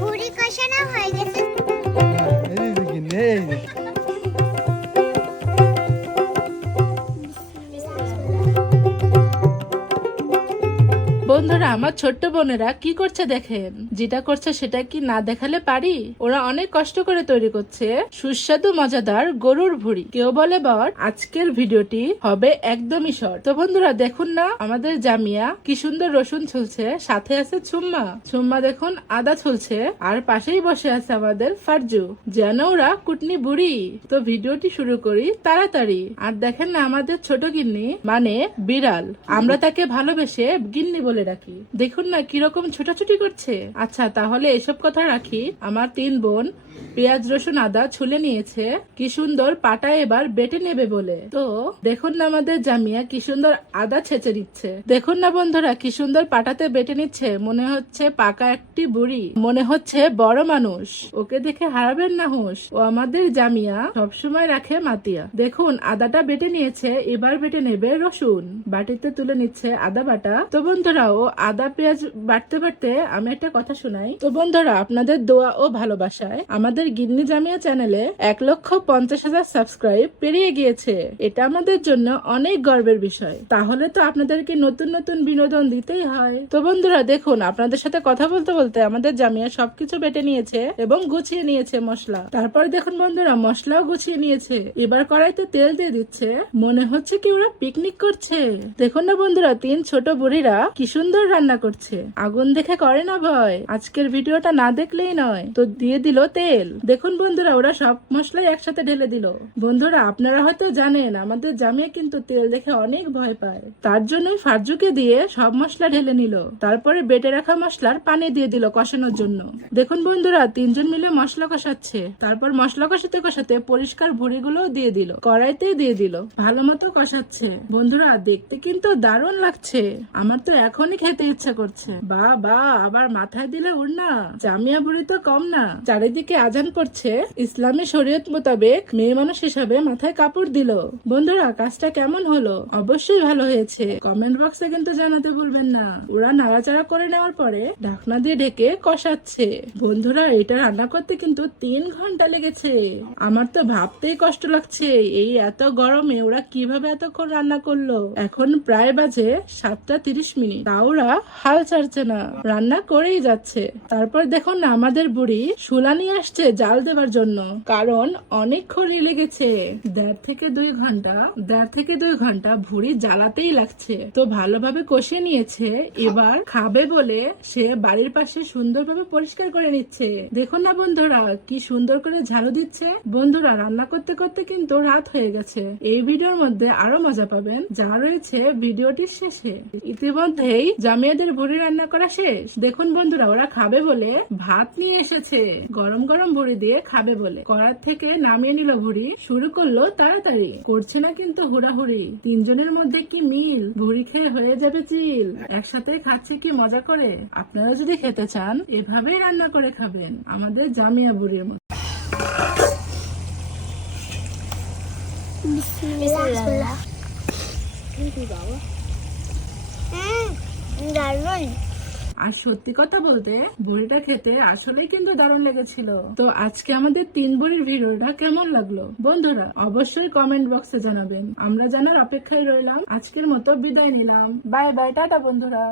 পুরি কষানো হয়ে গেছে। বন্ধুরা, আমার ছোট্ট বোনেরা কি করছে দেখেন। যেটা করছে সেটা কি না দেখালে পারি? ওরা অনেক কষ্ট করে তৈরি করছে সুস্বাদু মজাদার গরুর ভুড়ি। কেউ বলে বর, আজকের ভিডিওটি হবে একদমই শর্ট। তো বন্ধুরা দেখুন না, আমাদের জামিয়া কি সুন্দর রসুন ছুলছে, সাথে আছে ছুম্মা দেখুন আদা ছুলছে, আর পাশেই বসে আছে আমাদের ফারজু, যেন ওরা কুটনি বুড়ি। তো ভিডিওটি শুরু করি তাড়াতাড়ি। আর দেখেন না, আমাদের ছোট গিন্নি মানে বিড়াল, আমরা তাকে ভালোবেসে গিন্নি বলে রাখি। দেখুন না কিরকম ছোটাছুটি করছে। আচ্ছা তাহলে এসব কথা রাখি। আমার 3 বোন পেঁয়াজ রসুন আদা ছুলে নিয়েছে, কি সুন্দর পাটা এবার বেটে নেবে বলে। তো দেখুন না আমাদের জামিয়া কি সুন্দর আদা ছেঁচে নিচ্ছে। দেখুন না বন্ধুরা কি সুন্দর পাটাতে বেটে নিচ্ছে। মনে হচ্ছে পাকা একটি বুড়ি, মনে হচ্ছে বড় মানুষ। ওকে দেখে হারাবেন না হুঁশ। ও আমাদের জামিয়া সবসময় রাখে মাতিয়া। দেখুন আদাটা বেটে নিয়েছে, এবার বেটে নেবে রসুন। বাটিতে তুলে নিচ্ছে আদা বাটা। তো বন্ধুরা ও আদা পেঁয়াজ বাটতে বাটতে আমি একটা কথা শোনাই। তো বন্ধুরা আপনাদের দোয়া ও ভালোবাসায় আমাদের গিন্নি জামিয়া চ্যানেলে 1,50,000 সাবস্ক্রাইব পেরিয়ে গিয়েছে। এটা আমাদের জন্য অনেক গর্বের বিষয়। তাহলে তো আপনাদেরকে নতুন নতুন বিনোদন দিতেই হয়। তো বন্ধুরা দেখুন, আপনাদের সাথে কথা বলতে বলতে আমাদের জামিয়া সবকিছু বেটে নিয়েছে এবং গুছিয়ে নিয়েছে মশলা। তারপর দেখুন বন্ধুরা মশলাও গুছিয়ে নিয়েছে। এবার কড়াইতে তেল দিয়ে দিচ্ছে। মনে হচ্ছে কি ওরা পিকনিক করছে। দেখুন না বন্ধুরা 3 ছোট বুড়িরা কি সুন্দর রান্না করছে। আগুন দেখে করে না ভয়। আজকের ভিডিওটা না দেখলেই নয়। তো দিয়ে দিল তেল। দেখুন বন্ধুরা ওরা সব মশলাই একসাথে ঢেলে দিল। বন্ধুরা আপনারা হয়তো জানেন আমাদের জামিয়া কিন্তু তেল দেখে অনেক ভয় পায়। তার জন্যই ফারজুকে দিয়ে সব মশলা ঢেলে নিল। তারপরে বেটে রাখা মশলার পানি দিয়ে দিল কষানোর জন্য। দেখুন বন্ধুরা 3 জন মিলে মশলা কষাচ্ছে। তারপর মশলা কষাতে কষাতে পরিষ্কার ভুড়িগুলো দিয়ে দিল, কড়াইতে দিয়ে দিল, ভালো মতো কষাচ্ছে। বন্ধুরা দেখতে কিন্তু দারুণ লাগছে। আমার তো এখনই খেতে ইচ্ছা করছে। বা আবার মাথায় দিলে উড়না। জামিয়া বুড়ি তো কম না। চারিদিকে আজান পড়ছে। ইসলামী শরীয়ত মোতাবেক মেয়ে মানুষ হিসাবে মাথায় কাপড় দিল। বন্ধুরা কাজটা কেমন হলো? অবশ্যই ভালো হয়েছে। কমেন্ট বক্সে কিন্তু জানাতে ভুলবেন না। ওরা নাড়াচাড়া করে নেওয়ার পরে ঢাকনা দিয়ে ঢেকে কষাচ্ছে। বন্ধুরা এটা রান্না করতে কিন্তু 3 ঘন্টা লেগেছে। আমার তো ভাবতেই কষ্ট লাগছে এই এত গরমে ওরা কিভাবে এতক্ষণ রান্না করলো। এখন প্রায় বাজে 7:30। তা ওরা হাল ছাড়ছে না, রান্না করেই যাচ্ছে। তারপর দেখুন না আমাদের বুড়ি শুলা নিয়ে আসছে জাল দেবার জন্য, কারণ অনেক খড়ি লেগেছে। 1.5 থেকে 2 ঘন্টা ভুড়ি জ্বালাতেই লাগছে। তো ভালোভাবে কষিয়ে নিয়েছে। এবার খাবে বলে সে বাড়ির পাশে সুন্দরভাবে পরিষ্কার করে নিচ্ছে। দেখুন না বন্ধুরা কি সুন্দর করে ঝাড়ু দিচ্ছে। বন্ধুরা রান্না করতে করতে কিন্তু রাত হয়ে গেছে। এই ভিডিওর মধ্যে আরো মজা পাবেন যা রয়েছে ভিডিওটির শেষে। ইতিমধ্যেই জামিয়াদের ভুড়ি রান্না করা শেষ। দেখুন বন্ধুরা ওরা খাবে বলে ভাত নিয়ে এসেছে। গরম গরম ভুড়ি দিয়ে খাবে বলে কড়ার থেকে নামিয়ে নিল ভুড়ি। শুরু করলো তাড়াতাড়ি, করছে না কিন্তু হুড়াহুড়ি। 3 জনের মধ্যে কি মিল, ভুড়ি খেয়ে হয়ে যাবে চিল। একসাথে খাচ্ছে কি মজা করে। আপনারা যদি খেতে চান এভাবেই রান্না করে খাবেন আমাদের জামিয়া বুড়ির মতো। বিসমিল্লাহ। দারুণ। আর সত্যি কথা বলতে বড়িটা খেতে আসলেই কিন্তু দারুণ লেগেছিল। তো আজকে আমাদের 3 বড়ির ভিডিওটা কেমন লাগলো বন্ধুরা অবশ্যই কমেন্ট বক্সে জানাবেন। আমরা জানার অপেক্ষায় রইলাম। আজকের মতো বিদায় নিলাম। বাই বাই, টাটা বন্ধুরা।